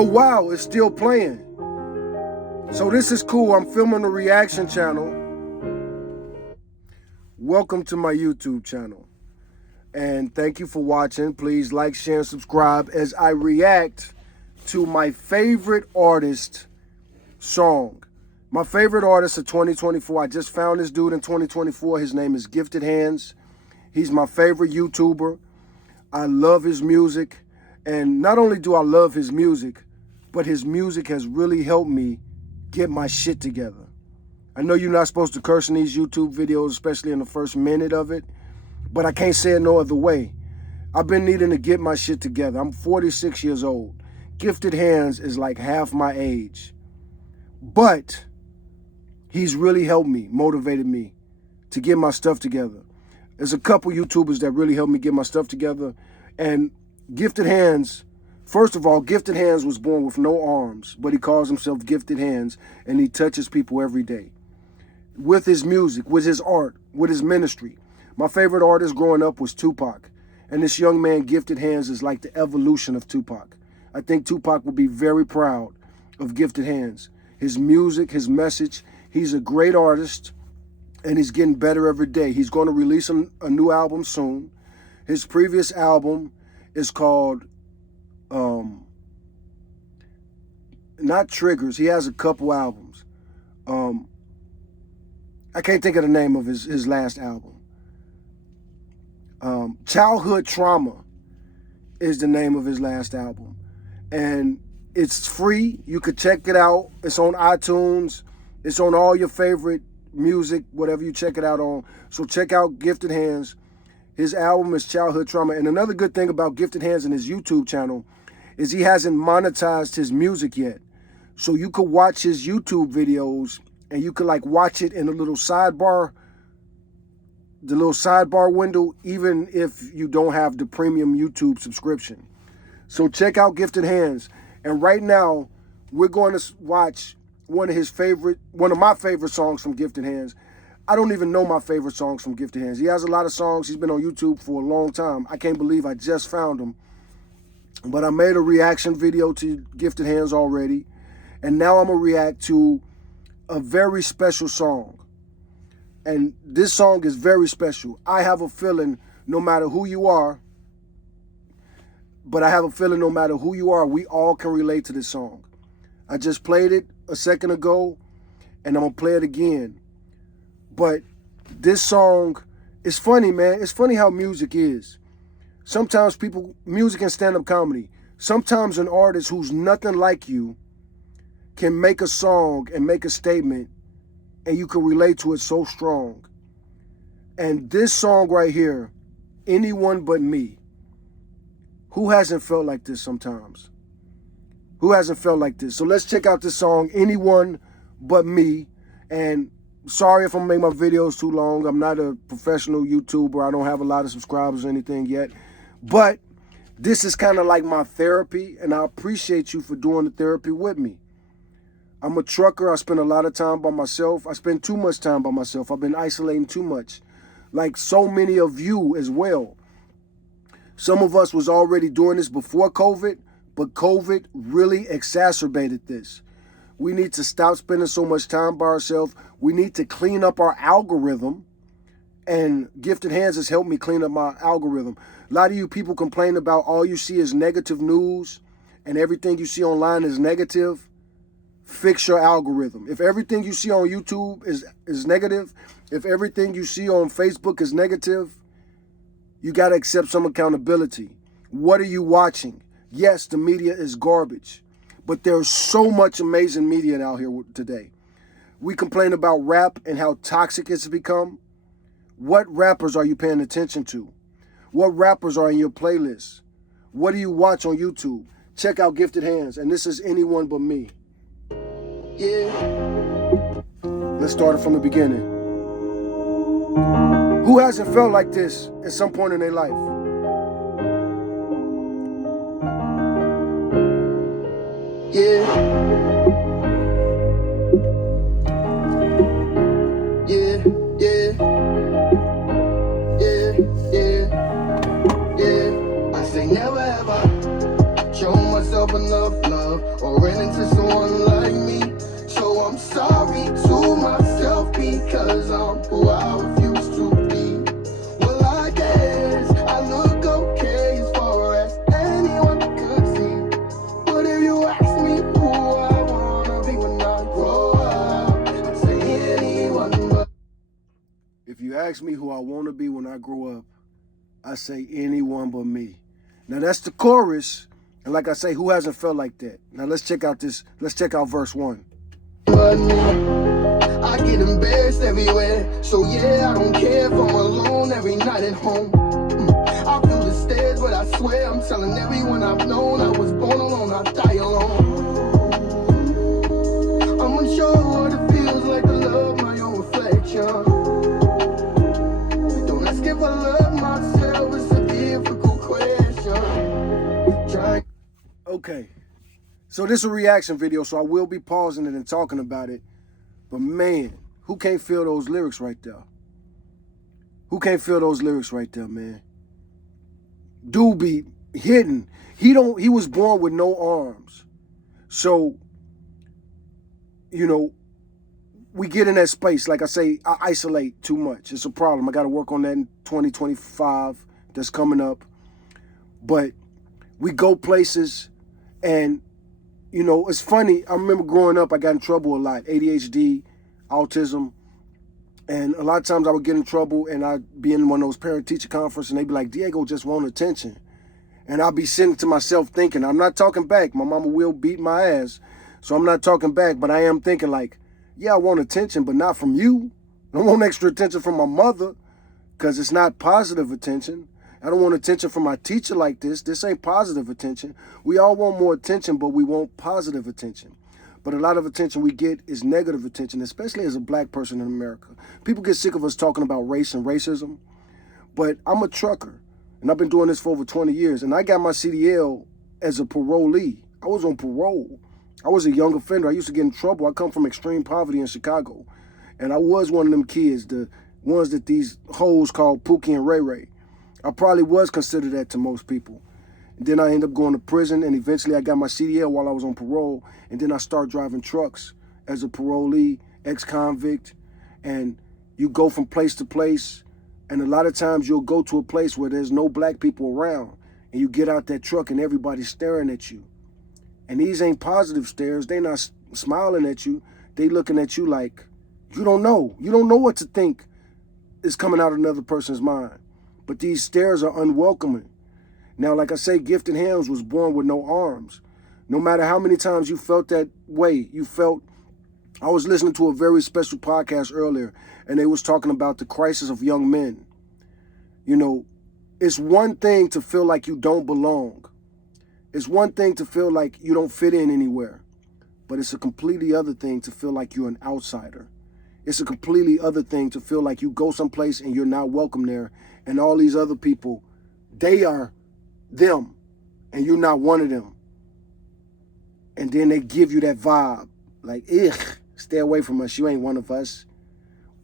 Oh wow, it's still playing. So this is cool. I'm filming a reaction channel. Welcome to my YouTube channel. And thank you for watching. Please like, share, and subscribe as I react to my favorite artist song. My favorite artist of 2024. I just found this dude in 2024. His name is Gifted Hands. He's my favorite YouTuber. I love his music. And not only do I love his music, but his music has really helped me get my shit together. I know you're not supposed to curse in these YouTube videos, especially in the first minute of it, but I can't say it no other way. I've been needing to get my shit together. I'm 46 years old. Gifted Hands is like half my age. But he's really helped me, motivated me to get my stuff together. There's a couple YouTubers that really helped me get my stuff together. And Gifted Hands, first of all, Gifted Hands was born with no arms, but he calls himself Gifted Hands, and he touches people every day. With his music, with his art, with his ministry. My favorite artist growing up was Tupac. And this young man, Gifted Hands, is like the evolution of Tupac. I think Tupac would be very proud of Gifted Hands. His music, his message, he's a great artist, and he's getting better every day. He's going to release a new album soon. His previous album is called, not Triggers. He has a couple albums. I can't think of the name of his last album. Childhood Trauma is the name of his last album. And it's free. You could check it out. It's on iTunes. It's on all your favorite music, whatever you check it out on. So check out Gifted Hands. His album is Childhood Trauma. And another good thing about Gifted Hands and his YouTube channel is he hasn't monetized his music yet. So you could watch his YouTube videos and you could like watch it in a little sidebar, the little sidebar window, even if you don't have the premium YouTube subscription. So check out Gifted Hands. And right now, we're going to watch one of my favorite songs from Gifted Hands. I don't even know my favorite songs from Gifted Hands. He has a lot of songs. He's been on YouTube for a long time. I can't believe I just found him. But I made a reaction video to Gifted Hands already. And now I'm going to react to a very special song. And this song is very special. I have a feeling no matter who you are, but I have a feeling no matter who you are, we all can relate to this song. I just played it a second ago, and I'm going to play it again. But this song is funny, man. It's funny how music is. Sometimes music and stand-up comedy, sometimes an artist who's nothing like you can make a song and make a statement, and you can relate to it so strong. And this song right here, Anyone But Me. Who hasn't felt like this sometimes? Who hasn't felt like this? So let's check out this song, Anyone But Me. And sorry if I'm making my videos too long. I'm not a professional YouTuber. I don't have a lot of subscribers or anything yet. But this is kind of like my therapy, and I appreciate you for doing the therapy with me. I'm a trucker. I spend a lot of time by myself. I spend too much time by myself. I've been isolating too much, like so many of you as well. Some of us was already doing this before COVID, but COVID really exacerbated this. We need to stop spending so much time by ourselves. We need to clean up our algorithm, and Gifted Hands has helped me clean up my algorithm. A lot of you people complain about all you see is negative news and everything you see online is negative. Fix your algorithm. If everything you see on YouTube is negative, if everything you see on Facebook is negative, you got to accept some accountability. What are you watching? Yes, the media is garbage, but there's so much amazing media out here today. We complain about rap and how toxic it's become. What rappers are you paying attention to? What rappers are in your playlist? What do you watch on YouTube? Check out Gifted Hands, and this is Anyone But Me. Yeah. Let's start it from the beginning. Who hasn't felt like this at some point in their life? Yeah. Yeah, yeah. Yeah, yeah. Yeah. I say never ever show myself enough love. or ran into someone like me. So I'm sorry to myself because I'm who I refuse to be. Well, I guess I look okay as far as anyone could see. But if you ask me who I wanna be when I grow up, I'd say anyone but. If you ask me who I want to be when I grow up, I say anyone but me. Now that's the chorus. And like I say, who hasn't felt like that? Now let's check out verse 1. But I get embarrassed everywhere. So yeah, I don't care if I'm alone every night at home. I feel the stairs, but I swear I'm telling everyone I've known I was born alone, I die alone. I'm unsure what it feels like to love my own reflection. Don't ask if I love myself, it's a difficult question. Try. Okay. So this is a reaction video, so I will be pausing it and talking about it. But man, who can't feel those lyrics right there? Who can't feel those lyrics right there, man? Dude be hidden. He was born with no arms. So, you know, we get in that space. Like I say, I isolate too much. It's a problem. I got to work on that in 2025 that's coming up. But we go places and, you know, it's funny. I remember growing up, I got in trouble a lot. ADHD, autism. And a lot of times I would get in trouble and I'd be in one of those parent-teacher conferences and they'd be like, Diego just want attention. And I'd be sitting to myself thinking, I'm not talking back. My mama will beat my ass. So I'm not talking back, but I am thinking like, yeah, I want attention, but not from you. I don't want extra attention from my mother because it's not positive attention. I don't want attention from my teacher like this. This ain't positive attention. We all want more attention, but we want positive attention. But a lot of attention we get is negative attention, especially as a black person in America. People get sick of us talking about race and racism, but I'm a trucker, and I've been doing this for over 20 years, and I got my CDL as a parolee. I was on parole. I was a young offender. I used to get in trouble. I come from extreme poverty in Chicago, and I was one of them kids, the ones that these hoes call Pookie and Ray Ray. I probably was considered that to most people. And then I ended up going to prison, and eventually I got my CDL while I was on parole, and then I started driving trucks as a parolee, ex-convict, and you go from place to place, and a lot of times you'll go to a place where there's no black people around, and you get out that truck and everybody's staring at you. And these ain't positive stares. They not smiling at you. They looking at you like, you don't know. You don't know what to think is coming out of another person's mind. But these stares are unwelcoming. Now, like I say, Gifted Hands was born with no arms. No matter how many times you felt that way, I was listening to a very special podcast earlier, and they was talking about the crisis of young men. You know, it's one thing to feel like you don't belong. It's one thing to feel like you don't fit in anywhere, but it's a completely other thing to feel like you're an outsider. It's a completely other thing to feel like you go someplace and you're not welcome there, and all these other people, they are them, and you're not one of them. And then they give you that vibe, like, ugh, stay away from us, you ain't one of us.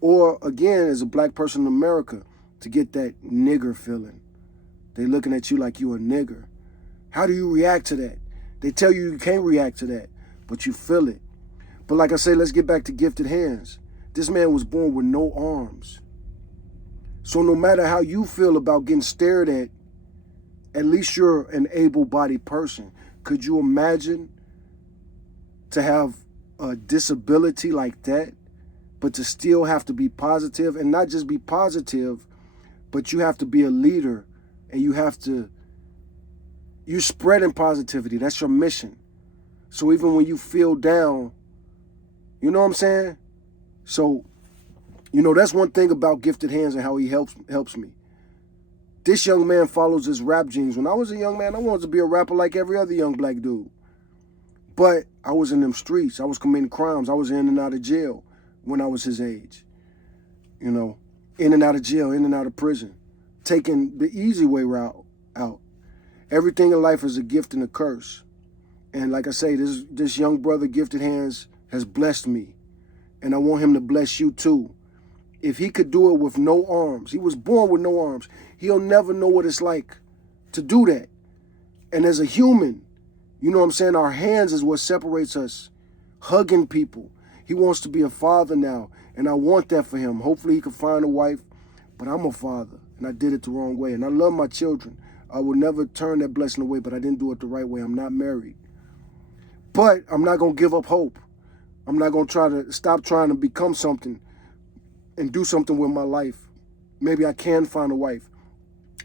Or, again, as a black person in America, to get that nigger feeling. They looking at you like you a nigger. How do you react to that? They tell you you can't react to that, but you feel it. But like I say, let's get back to Gifted Hands. This man was born with no arms. So no matter how you feel about getting stared at least you're an able-bodied person. Could you imagine to have a disability like that, but to still have to be positive, and not just be positive, but you have to be a leader, and you're spreading positivity. That's your mission. So even when you feel down, you know what I'm saying? So, you know, that's one thing about Gifted Hands and how he helps me. This young man follows his rap genes. When I was a young man, I wanted to be a rapper like every other young black dude. But I was in them streets. I was committing crimes. I was in and out of jail when I was his age. You know, in and out of jail, in and out of prison. Taking the easy way route out. Everything in life is a gift and a curse. And like I say, this young brother, Gifted Hands, has blessed me. And I want him to bless you too. If he could do it with no arms, he was born with no arms, he'll never know what it's like to do that. And as a human, You know what I'm saying? Our hands is what separates us. Hugging people. He wants to be a father now, and I want that for him. Hopefully he can find a wife, but I'm a father, and I did it the wrong way. And I love my children. I will never turn that blessing away, but I didn't do it the right way. I'm not married. But I'm not going to give up hope. I'm not going to stop trying to become something and do something with my life. Maybe I can find a wife.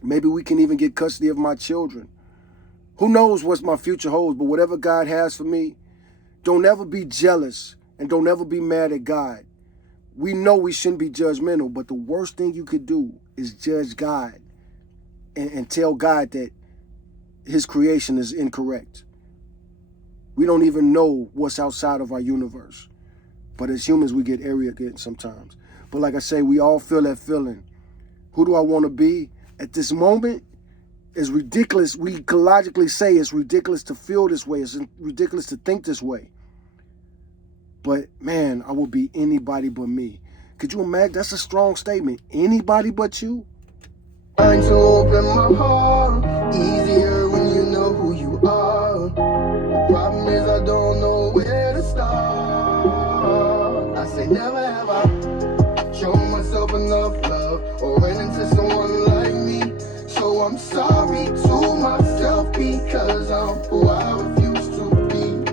Maybe we can even get custody of my children. Who knows what my future holds, but whatever God has for me, don't ever be jealous and don't ever be mad at God. We know we shouldn't be judgmental, but the worst thing you could do is judge God and tell God that his creation is incorrect. We don't even know what's outside of our universe. But as humans, we get arrogant sometimes. But like I say, we all feel that feeling. Who do I want to be? At this moment, it's ridiculous. We can logically say it's ridiculous to feel this way. It's ridiculous to think this way. But man, I would be anybody but me. Could you imagine? That's a strong statement. Anybody but you? Trying to open my heart, easier when you know who you are. The problem is I don't know where to start. I say never have I shown myself enough love or ran into someone like me. So I'm sorry to myself because I'm who I refuse to be.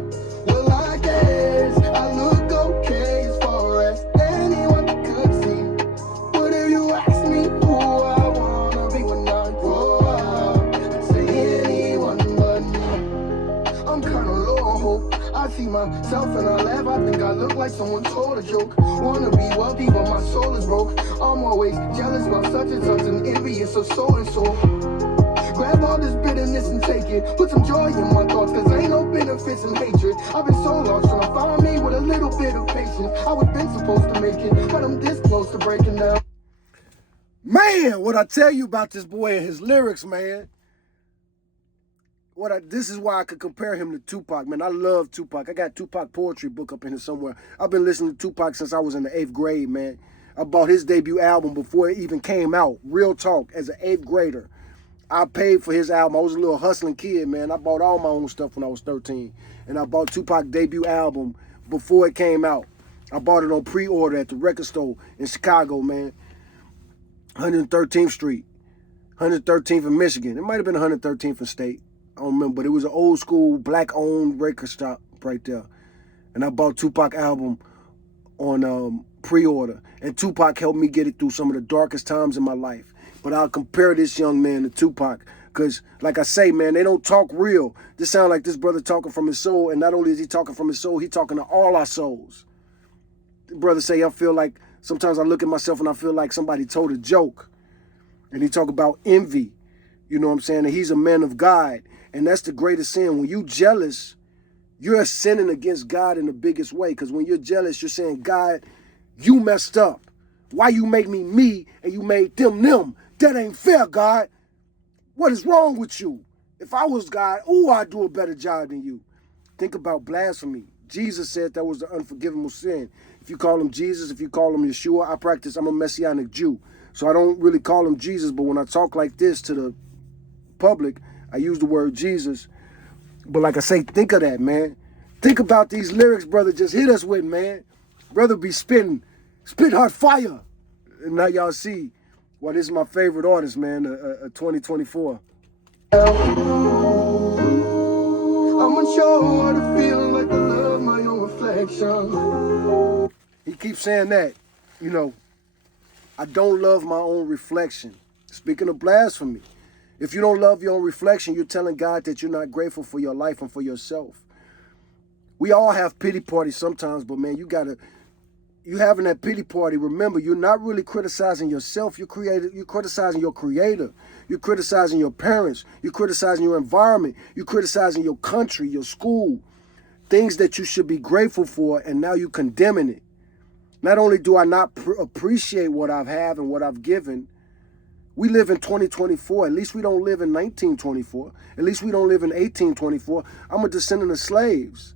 Well, I guess I look okay as far as anyone could see. But if you ask me who I wanna be when I grow up, I'd say anyone but me. I'm kinda low on hope. I see myself and I laugh. I think I look like someone told a joke. Wanna be wealthy, but my soul is broke. I'm always jealous about such and such and envious of so and so. Grab all this bitterness and take it. Put some joy in my thoughts, cause ain't no benefits in hatred. I've been so lost trying to find me with a little bit of patience. I was been supposed to make it, but I'm this close to breaking down. Man, what I tell you about this boy and his lyrics, man. This is why I could compare him to Tupac, man. I love Tupac. I got Tupac poetry book up in here somewhere. I've been listening to Tupac since I was in the 8th grade, man. I bought his debut album before it even came out. Real talk, as an 8th grader. I paid for his album. I was a little hustling kid, man. I bought all my own stuff when I was 13. And I bought Tupac's debut album before it came out. I bought it on pre-order at the record store in Chicago, man. 113th Street. 113th in Michigan. It might have been 113th in State. I don't remember, but it was an old school black-owned record shop right there. And I bought Tupac album on pre-order. And Tupac helped me get it through some of the darkest times in my life. But I'll compare this young man to Tupac. Because, like I say, man, they don't talk real. This sounds like this brother talking from his soul. And not only is he talking from his soul, he talking to all our souls. The brother say, I feel like, sometimes I look at myself and I feel like somebody told a joke. And he talk about envy. You know what I'm saying? And he's a man of God. And that's the greatest sin. When you jealous, you're sinning against God in the biggest way. Because when you're jealous, you're saying, God, you messed up. Why you make me me and you made them? That ain't fair, God. What is wrong with you? If I was God, I'd do a better job than you. Think about blasphemy. Jesus said that was the unforgivable sin. If you call him Jesus, if you call him Yeshua, I'm a Messianic Jew. So I don't really call him Jesus, but when I talk like this to the public, I use the word Jesus. But like I say, think of that, man. Think about these lyrics, brother, just hit us with, man. Brother be spit hot fire. And now y'all see why this is my favorite artist, man, 2024. I'm unsure to feel like I love my own reflection. He keeps saying that, you know, I don't love my own reflection. Speaking of blasphemy, if you don't love your own reflection, you're telling God that you're not grateful for your life and for yourself. We all have pity parties sometimes, but man, you having that pity party, remember, you're not really criticizing yourself. You're criticizing your creator. You're criticizing your parents. You're criticizing your environment. You're criticizing your country, your school, things that you should be grateful for, and now you're condemning it. Not only do I not appreciate what I have and what I've given, we live in 2024. At least we don't live in 1924. At least we don't live in 1824. I'm a descendant of slaves.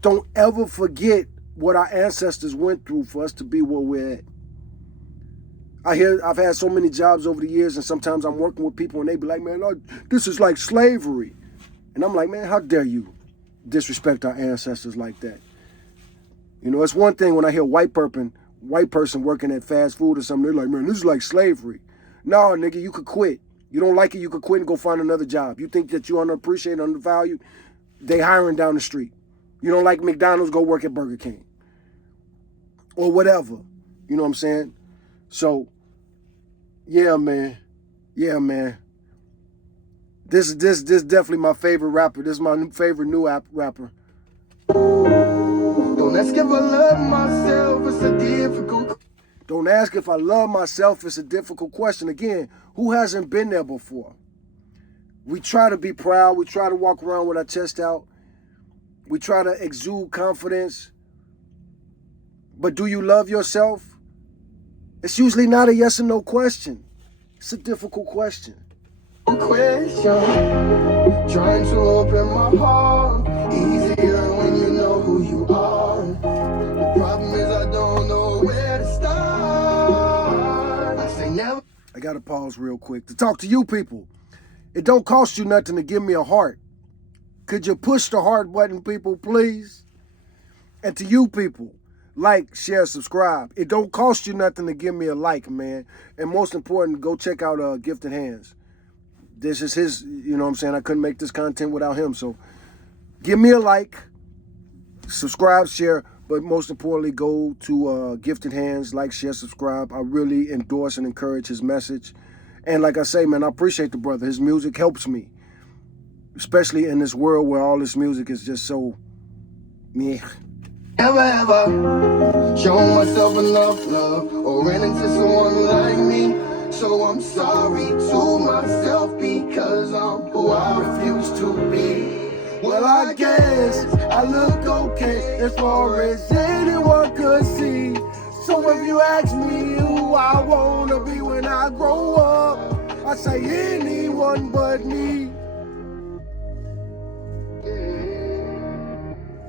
Don't ever forget what our ancestors went through for us to be where we're at. I've had so many jobs over the years, and sometimes I'm working with people and they be like, man, this is like slavery. And I'm like, man, how dare you disrespect our ancestors like that? You know, it's one thing when I hear white person working at fast food or something, they're like, man, this is like slavery. No, nigga, you could quit. You don't like it, you could quit and go find another job. You think that you're underappreciated, undervalued, they hiring down the street. You don't like McDonald's, go work at Burger King. Or whatever. You know what I'm saying? So, yeah, man. Yeah, man. This definitely my favorite rapper. This is my favorite new rapper. Don't ask if I love myself, it's a difficult. Don't ask if I love myself, it's a difficult question. Again, who hasn't been there before? We try to be proud. We try to walk around with our chest out. We try to exude confidence. But do you love yourself? It's usually not a yes or no question. It's a difficult question. Question, trying to open my heart, easier when you know who you are. The problem is I don't know where to start. I say never. I gotta pause real quick to talk to you people. It don't cost you nothing to give me a heart. Could you push the heart button, people, please? And to you people, like, share, subscribe. It don't cost you nothing to give me a like, man. And most important, go check out Gifted Hands. This is his, you know what I'm saying? I couldn't make this content without him. So give me a like, subscribe, share, but most importantly, go to Gifted Hands, like, share, subscribe. I really endorse and encourage his message. And like I say, man, I appreciate the brother. His music helps me, especially in this world where all this music is just so meh. Never ever shown myself enough love or ran into someone like me. So I'm sorry to myself because I'm who I refuse to be. Well, I guess I look okay as far as anyone could see. So if you ask me who I wanna be when I grow up, I say anyone but me.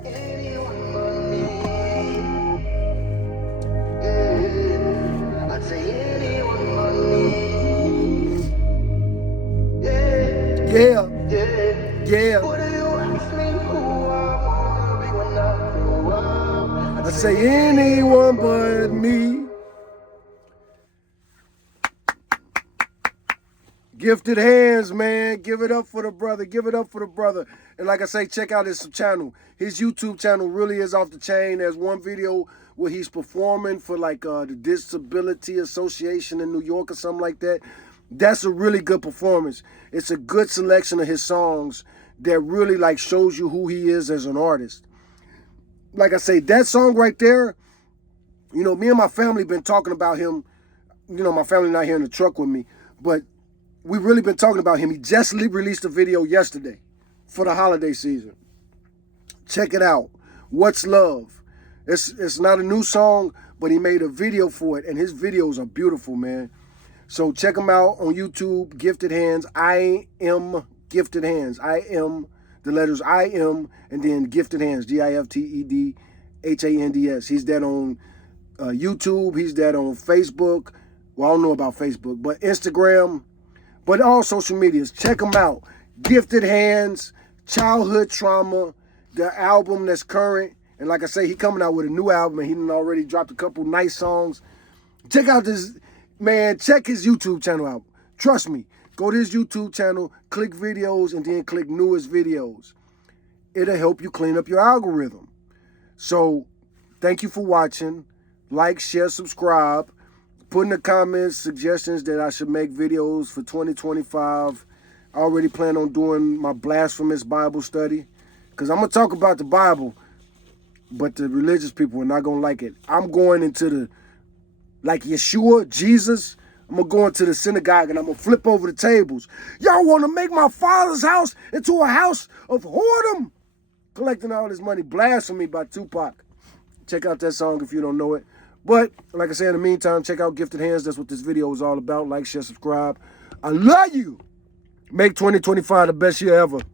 Anyone but me. I'd say anyone but me. Yeah. What do you ask me who I wanna be when I grow up? I say anyone but me. Gifted Hands, man. Give it up for the brother. Give it up for the brother. And like I say, check out his channel. His YouTube channel really is off the chain. There's one video where he's performing for like the Disability Association in New York or something like that. That's a really good performance. It's a good selection of his songs that really like shows you who he is as an artist. Like I say, that song right there, you know, me and my family been talking about him. You know, my family not here in the truck with me, but we've really been talking about him. He just released a video yesterday for the holiday season. Check it out. What's Love? It's not a new song, but he made a video for it, and his videos are beautiful, man. So check him out on YouTube, Gifted Hands. I am Gifted Hands. I am, the letters I am, and then Gifted Hands, GIFTEDHANDS. He's that on YouTube. He's that on Facebook. Well, I don't know about Facebook, but Instagram, but all social medias. Check him out. Gifted Hands, Childhood Trauma, the album that's current. And like I say, he coming out with a new album, and he done already dropped a couple nice songs. Check out this. Man, check his YouTube channel out. Trust me. Go to his YouTube channel, click videos, and then click newest videos. It'll help you clean up your algorithm. So, thank you for watching. Like, share, subscribe. Put in the comments suggestions that I should make videos for 2025. I already plan on doing my blasphemous Bible study. Because I'm going to talk about the Bible, but the religious people are not going to like it. I'm going into the like Yeshua, Jesus, I'm going to go into the synagogue and I'm going to flip over the tables. Y'all want to make my father's house into a house of whoredom? Collecting all this money. Blasphemy by Tupac. Check out that song if you don't know it. But, like I said, in the meantime, check out Gifted Hands. That's what this video is all about. Like, share, subscribe. I love you. Make 2025 the best year ever.